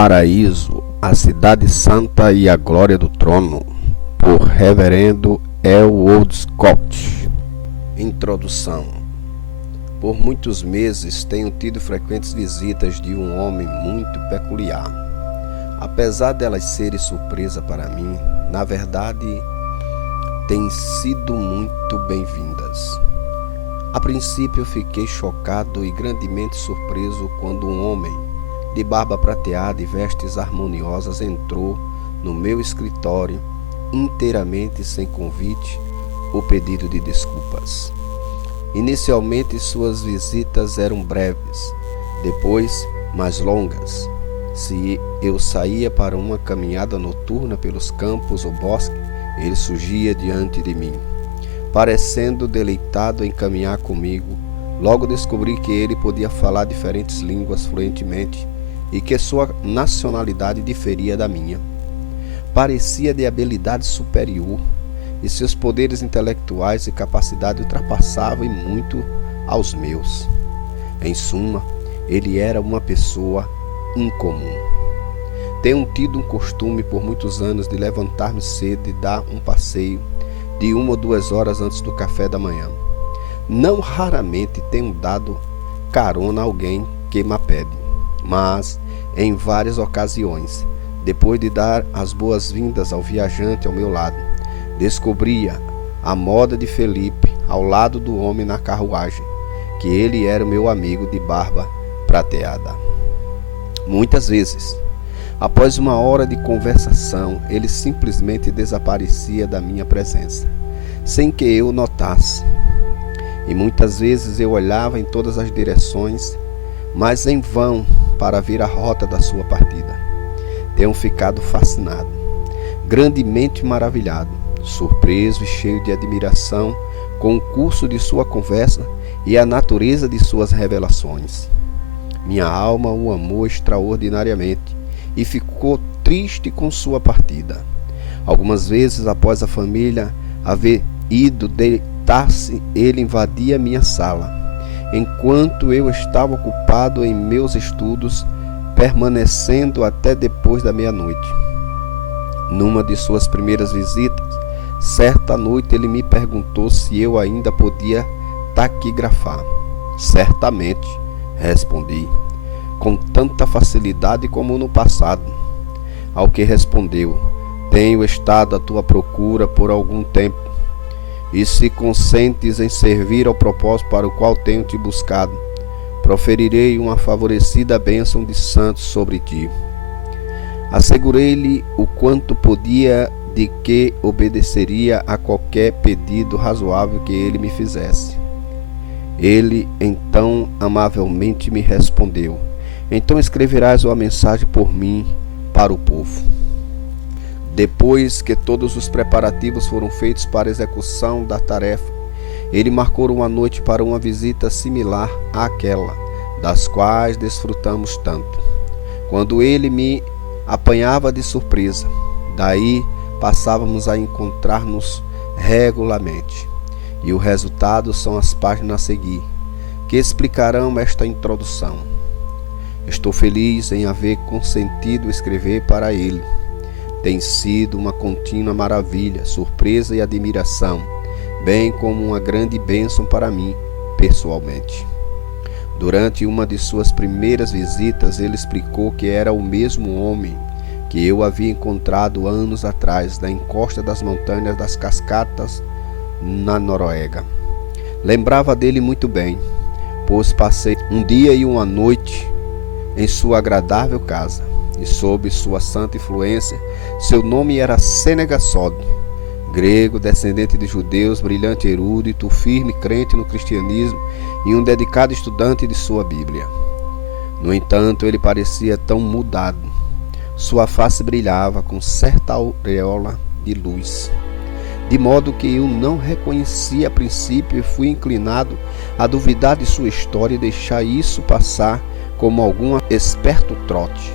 Paraíso, a Cidade Santa e a Glória do Trono, por Reverendo Elwood Scott. Introdução. Por muitos meses tenho tido frequentes visitas de um homem muito peculiar. Apesar delas serem surpresa para mim, na verdade, têm sido muito bem-vindas. A princípio fiquei chocado e grandemente surpreso quando um homem de barba prateada e vestes harmoniosas entrou no meu escritório inteiramente sem convite ou pedido de desculpas. Inicialmente suas visitas eram breves, depois mais longas. Se eu saía para uma caminhada noturna pelos campos ou bosque, ele surgia diante de mim, parecendo deleitado em caminhar comigo. Logo descobri que ele podia falar diferentes línguas fluentemente e que sua nacionalidade diferia da minha. Parecia de habilidade superior e seus poderes intelectuais e capacidade ultrapassavam em muito aos meus. Em suma, ele era uma pessoa incomum. Tenho tido um costume por muitos anos de levantar-me cedo e dar um passeio de 1 ou 2 horas antes do café da manhã. Não raramente tenho dado carona a alguém que me pede, mas em várias ocasiões, depois de dar as boas-vindas ao viajante ao meu lado, descobria a moda de Felipe ao lado do homem na carruagem, que ele era meu amigo de barba prateada. Muitas vezes, após 1 hora de conversação, ele simplesmente desaparecia da minha presença, sem que eu notasse. E muitas vezes eu olhava em todas as direções, mas em vão para ver a rota da sua partida. Tenho ficado fascinado, grandemente maravilhado, surpreso e cheio de admiração com o curso de sua conversa e a natureza de suas revelações. Minha alma o amou extraordinariamente e ficou triste com sua partida. Algumas vezes, após a família haver ido deitar-se, ele invadia minha sala, enquanto eu estava ocupado em meus estudos, permanecendo até depois da meia-noite. Numa de suas primeiras visitas, certa noite ele me perguntou se eu ainda podia taquigrafar. Certamente, respondi, com tanta facilidade como no passado. Ao que respondeu: tenho estado à tua procura por algum tempo, e se consentes em servir ao propósito para o qual tenho te buscado, proferirei uma favorecida bênção de santos sobre ti. Assegurei-lhe o quanto podia de que obedeceria a qualquer pedido razoável que ele me fizesse. Ele então amavelmente me respondeu: então escreverás uma mensagem por mim para o povo. Depois que todos os preparativos foram feitos para a execução da tarefa, ele marcou uma noite para uma visita similar àquela, das quais desfrutamos tanto, quando ele me apanhava de surpresa. Daí passávamos a encontrar-nos regularmente, e o resultado são as páginas a seguir, que explicarão esta introdução. Estou feliz em haver consentido escrever para ele. Tem sido uma contínua maravilha, surpresa e admiração, bem como uma grande bênção para mim, pessoalmente. Durante uma de suas primeiras visitas, ele explicou que era o mesmo homem que eu havia encontrado anos atrás na encosta das montanhas das Cascatas, na Noruega. Lembrava dele muito bem, pois passei um dia e uma noite em sua agradável casa, e sob sua santa influência, seu nome era Senegasod, grego, descendente de judeus, brilhante erudito, firme crente no cristianismo e um dedicado estudante de sua Bíblia. No entanto, ele parecia tão mudado. Sua face brilhava com certa auréola de luz, de modo que eu não reconheci a princípio e fui inclinado a duvidar de sua história e deixar isso passar como algum esperto trote,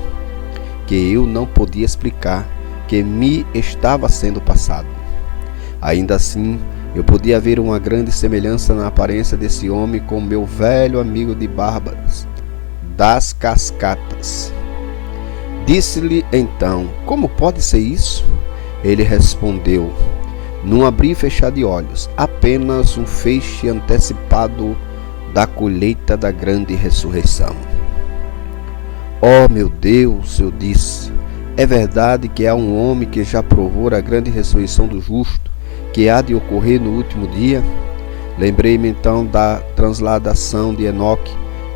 que eu não podia explicar, que me estava sendo passado. Ainda assim, eu podia ver uma grande semelhança na aparência desse homem com meu velho amigo de barbas das Cascatas. Disse-lhe então: Como pode ser isso? Ele respondeu: Num abrir e fechar de olhos, apenas um feixe antecipado da colheita da grande ressurreição. Oh meu Deus, eu disse, é verdade que há um homem que já provou a grande ressurreição do justo, que há de ocorrer no último dia? Lembrei-me então da transladação de Enoque,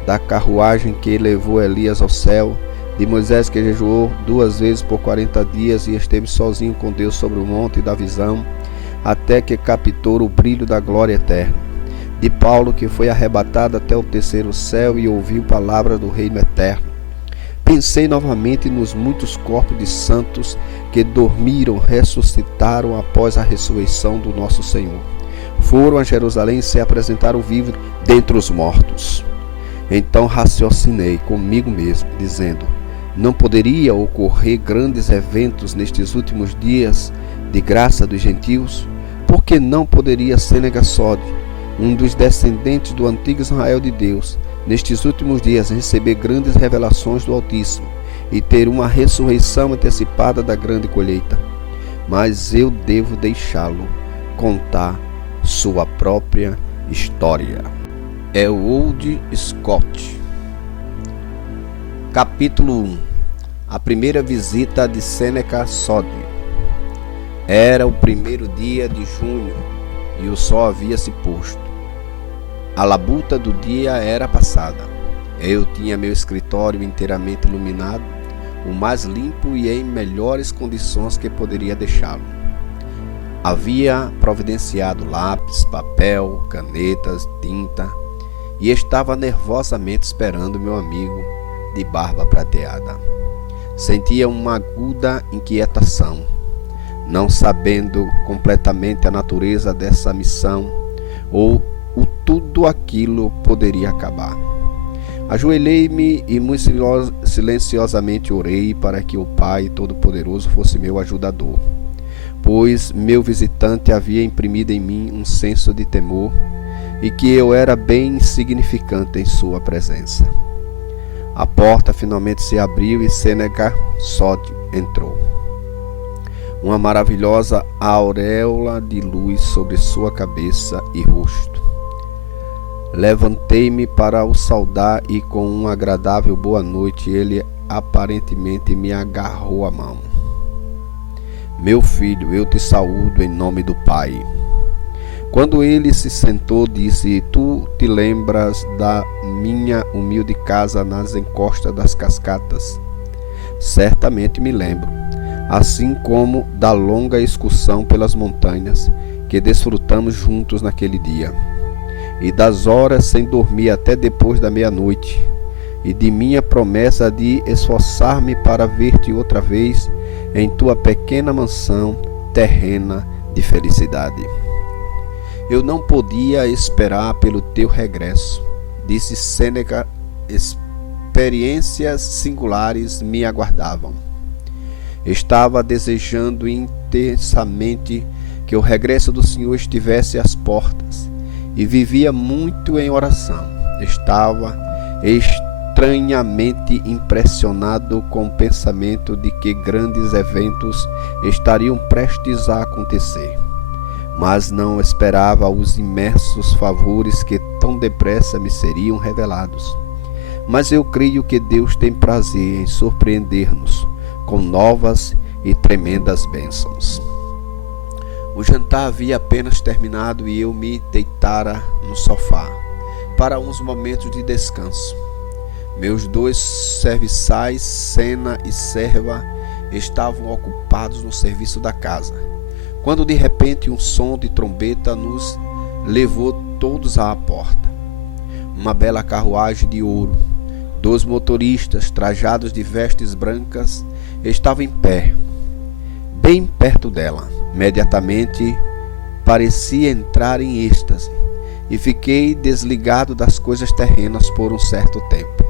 da carruagem que levou Elias ao céu, de Moisés que jejuou 2 vezes por 40 dias e esteve sozinho com Deus sobre o monte da visão, até que captou o brilho da glória eterna, de Paulo que foi arrebatado até o 3º céu e ouviu palavras do reino eterno. Pensei novamente nos muitos corpos de santos que dormiram, ressuscitaram após a ressurreição do nosso Senhor. Foram a Jerusalém e se apresentaram vivos dentre os mortos. Então raciocinei comigo mesmo, dizendo: não poderia ocorrer grandes eventos nestes últimos dias de graça dos gentios? Por que não poderia Senegasode, um dos descendentes do antigo Israel de Deus, nestes últimos dias receber grandes revelações do Altíssimo e ter uma ressurreição antecipada da grande colheita? Mas eu devo deixá-lo contar sua própria história. Walter Scott. Capítulo 1. A primeira visita de Senegasode. Era o 1º dia de junho e o sol havia se posto. A labuta do dia era passada. Eu tinha meu escritório inteiramente iluminado, o mais limpo e em melhores condições que poderia deixá-lo. Havia providenciado lápis, papel, canetas, tinta e estava nervosamente esperando meu amigo de barba prateada. Sentia uma aguda inquietação, não sabendo completamente a natureza dessa missão ou tudo aquilo poderia acabar. Ajoelhei-me e muito silenciosamente orei para que o Pai Todo-Poderoso fosse meu ajudador, pois meu visitante havia imprimido em mim um senso de temor e que eu era bem insignificante em sua presença. A porta finalmente se abriu e Senegasode entrou. Uma maravilhosa auréola de luz sobre sua cabeça e rosto. Levantei-me para o saudar e com uma agradável boa noite ele aparentemente me agarrou a mão. Meu filho, eu te saúdo em nome do Pai. Quando ele se sentou, disse: tu te lembras da minha humilde casa nas encostas das cascatas? Certamente me lembro, assim como da longa excursão pelas montanhas que desfrutamos juntos naquele dia, e das horas sem dormir até depois da meia-noite, e de minha promessa de esforçar-me para ver-te outra vez em tua pequena mansão terrena de felicidade. Eu não podia esperar pelo teu regresso, disse Sêneca. Experiências singulares me aguardavam. Estava desejando intensamente que o regresso do Senhor estivesse às portas e vivia muito em oração. Estava estranhamente impressionado com o pensamento de que grandes eventos estariam prestes a acontecer, mas não esperava os imensos favores que tão depressa me seriam revelados. Mas eu creio que Deus tem prazer em surpreender-nos com novas e tremendas bênçãos. O jantar havia apenas terminado e eu me deitara no sofá para uns momentos de descanso. Meus 2 serviçais, Sena e Serva, estavam ocupados no serviço da casa, quando de repente um som de trombeta nos levou todos à porta. Uma bela carruagem de ouro, 2 motoristas trajados de vestes brancas estavam em pé, bem perto dela. Imediatamente parecia entrar em êxtase e fiquei desligado das coisas terrenas por um certo tempo.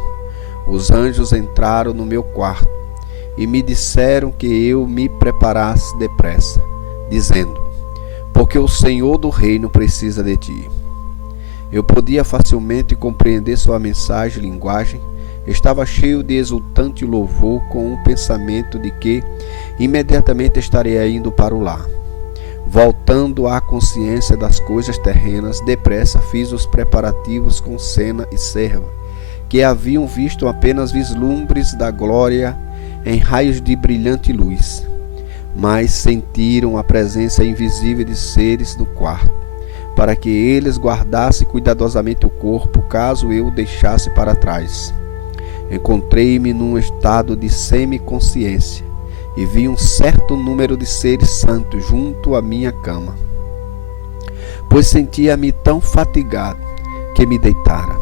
Os anjos entraram no meu quarto e me disseram que eu me preparasse depressa, dizendo: porque o Senhor do reino precisa de ti. Eu podia facilmente compreender sua mensagem e linguagem estava cheio de exultante louvor, com o pensamento de que imediatamente estaria indo para o lar. Voltando à consciência das coisas terrenas, depressa fiz os preparativos com Sena e Serva, que haviam visto apenas vislumbres da glória em raios de brilhante luz, mas sentiram a presença invisível de seres no quarto, para que eles guardassem cuidadosamente o corpo, caso eu o deixasse para trás. Encontrei-me num estado de semiconsciência e vi um certo número de seres santos junto à minha cama, pois sentia-me tão fatigado que me deitara.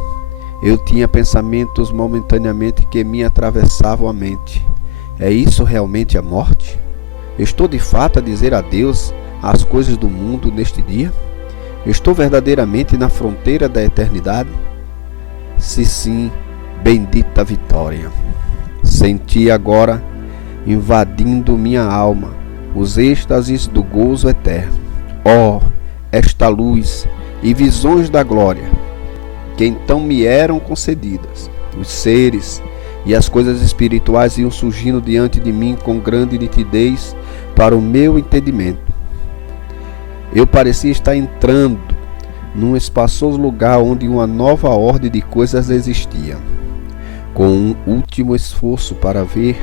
Eu tinha pensamentos momentaneamente que me atravessavam a mente. É isso realmente a morte? Estou de fato a dizer adeus às coisas do mundo neste dia? Estou verdadeiramente na fronteira da eternidade? Se sim, bendita vitória. Senti agora, invadindo minha alma, os êxtases do gozo eterno. Oh, esta luz e visões da glória, que então me eram concedidas. Os seres e as coisas espirituais iam surgindo diante de mim com grande nitidez para o meu entendimento. Eu parecia estar entrando num espaçoso lugar onde uma nova ordem de coisas existia. Com um último esforço para ver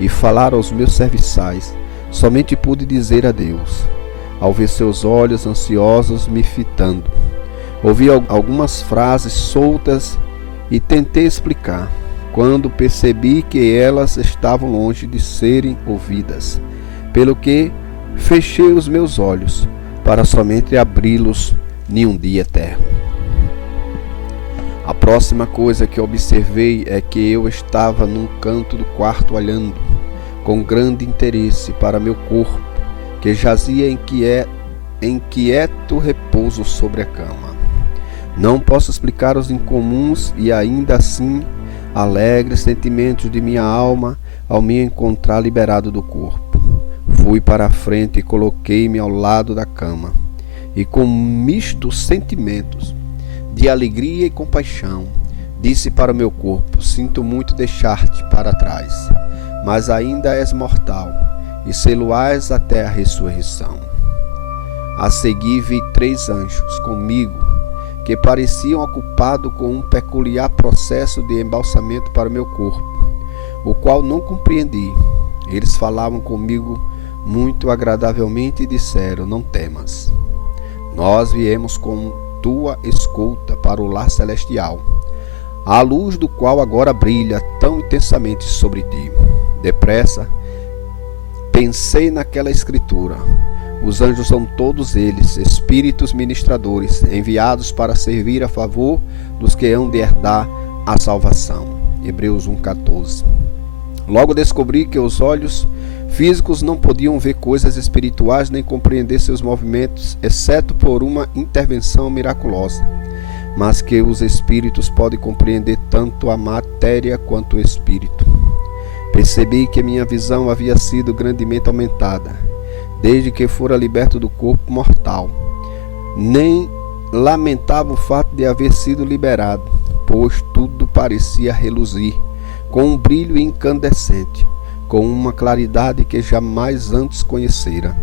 e falar aos meus serviçais, somente pude dizer adeus, ao ver seus olhos ansiosos me fitando. Ouvi algumas frases soltas e tentei explicar, quando percebi que elas estavam longe de serem ouvidas, pelo que fechei os meus olhos, para somente abri-los em um dia eterno. A próxima coisa que observei é que eu estava num canto do quarto olhando com grande interesse para meu corpo, que jazia em quieto repouso sobre a cama. Não posso explicar os incomuns e ainda assim alegres sentimentos de minha alma ao me encontrar liberado do corpo. Fui para a frente e coloquei-me ao lado da cama, e com mistos sentimentos de alegria e compaixão, disse para o meu corpo: sinto muito deixar-te para trás, mas ainda és mortal, e sê-lo-ás até a ressurreição. A seguir vi 3 anjos comigo, que pareciam ocupados com um peculiar processo de embalsamento para o meu corpo, o qual não compreendi. Eles falavam comigo muito agradavelmente e disseram: não temas. Nós viemos com tua escolta para o lar celestial, a luz do qual agora brilha tão intensamente sobre ti. Depressa pensei naquela escritura: os anjos são todos eles espíritos ministradores, enviados para servir a favor dos que hão de herdar a salvação. Hebreus 1,14. Logo descobri que os olhos físicos não podiam ver coisas espirituais nem compreender seus movimentos, exceto por uma intervenção miraculosa, mas que os espíritos podem compreender tanto a matéria quanto o espírito. Percebi que minha visão havia sido grandemente aumentada, desde que fora liberto do corpo mortal. Nem lamentava o fato de haver sido liberado, pois tudo parecia reluzir, com um brilho incandescente, com uma claridade que jamais antes conhecera.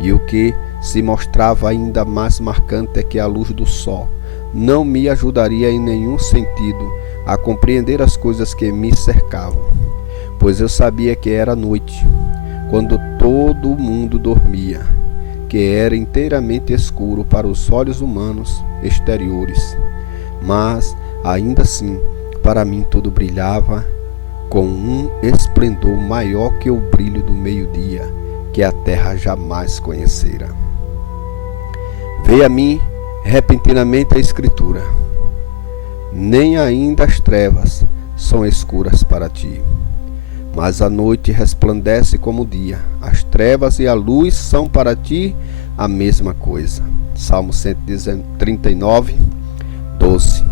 E o que se mostrava ainda mais marcante é que a luz do sol não me ajudaria em nenhum sentido a compreender as coisas que me cercavam, pois eu sabia que era noite, quando todo o mundo dormia, que era inteiramente escuro para os olhos humanos exteriores, mas ainda assim para mim tudo brilhava com um esplendor maior que o brilho do meio-dia, que a terra jamais conhecera. Veio a mim repentinamente a escritura: nem ainda as trevas são escuras para ti, mas a noite resplandece como o dia. As trevas e a luz são para ti a mesma coisa. Salmo 139, 12.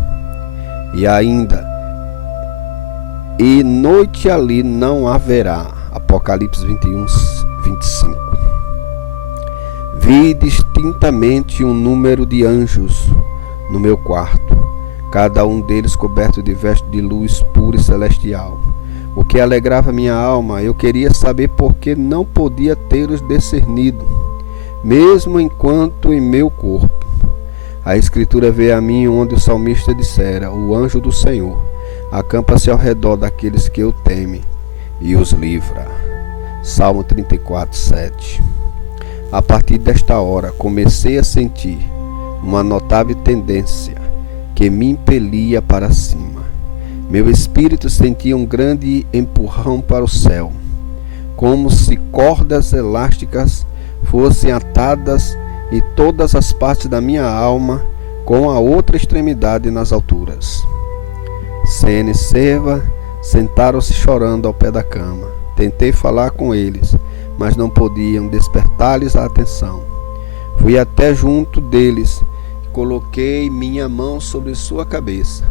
E ainda: e noite ali não haverá. Apocalipse 21, 25. Vi distintamente um número de anjos no meu quarto, cada um deles coberto de veste de luz pura e celestial. O que alegrava minha alma, eu queria saber por que não podia tê-los discernido, mesmo enquanto em meu corpo. A Escritura veio a mim onde o salmista dissera: o anjo do Senhor acampa-se ao redor daqueles que o temem e os livra. Salmo 34, 7. A partir desta hora comecei a sentir uma notável tendência que me impelia para cima. Meu espírito sentia um grande empurrão para o céu, como se cordas elásticas fossem atadas e todas as partes da minha alma com a outra extremidade nas alturas. Sene e Serva sentaram-se chorando ao pé da cama. Tentei falar com eles, mas não podiam despertar-lhes a atenção. Fui até junto deles e coloquei minha mão sobre sua cabeça,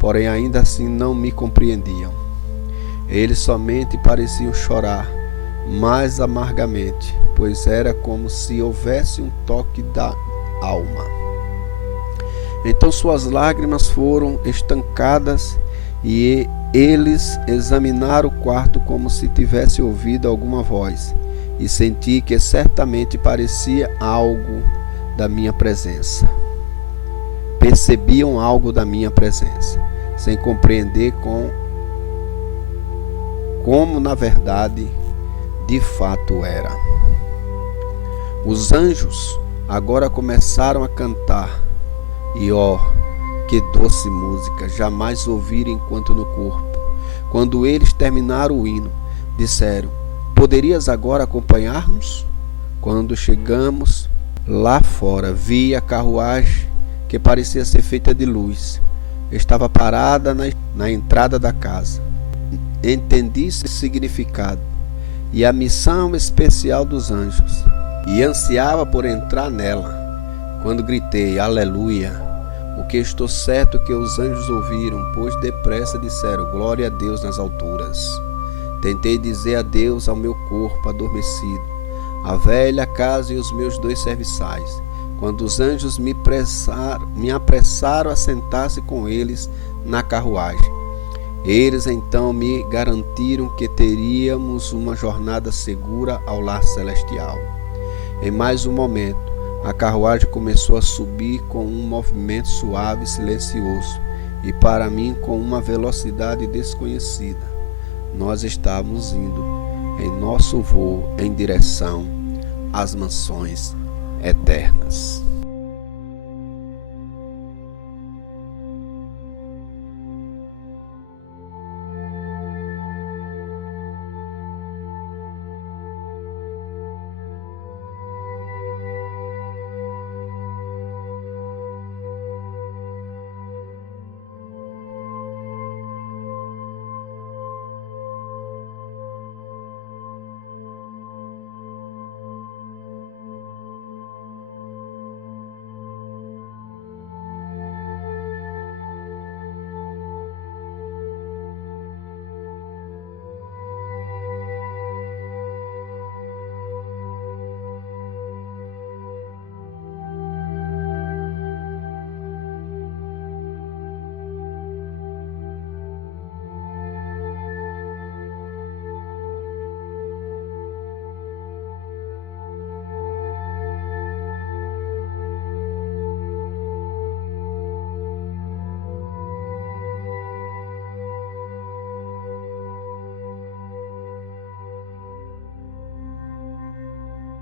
porém ainda assim não me compreendiam. Eles somente pareciam chorar mais amargamente, pois era como se houvesse um toque da alma. Então suas lágrimas foram estancadas e eles examinaram o quarto como se tivesse ouvido alguma voz, e senti que certamente parecia algo da minha presença. Percebiam algo da minha presença, sem compreender como na verdade de fato era. Os anjos agora começaram a cantar, e que doce música jamais ouvira enquanto no corpo. Quando eles terminaram o hino, disseram: poderias agora acompanhar-nos? Quando chegamos lá fora, vi a carruagem que parecia ser feita de luz. Estava parada na entrada da casa. Entendi seu significado e a missão especial dos anjos, e ansiava por entrar nela, quando gritei: aleluia! O que estou certo que os anjos ouviram, pois depressa disseram: glória a Deus nas alturas. Tentei dizer adeus ao meu corpo adormecido, a velha casa e os meus 2 serviçais, quando os anjos me apressaram a sentar-se com eles na carruagem. Eles então me garantiram que teríamos uma jornada segura ao lar celestial. Em mais um momento, a carruagem começou a subir com um movimento suave e silencioso, e para mim com uma velocidade desconhecida. Nós estávamos indo em nosso voo em direção às mansões eternas.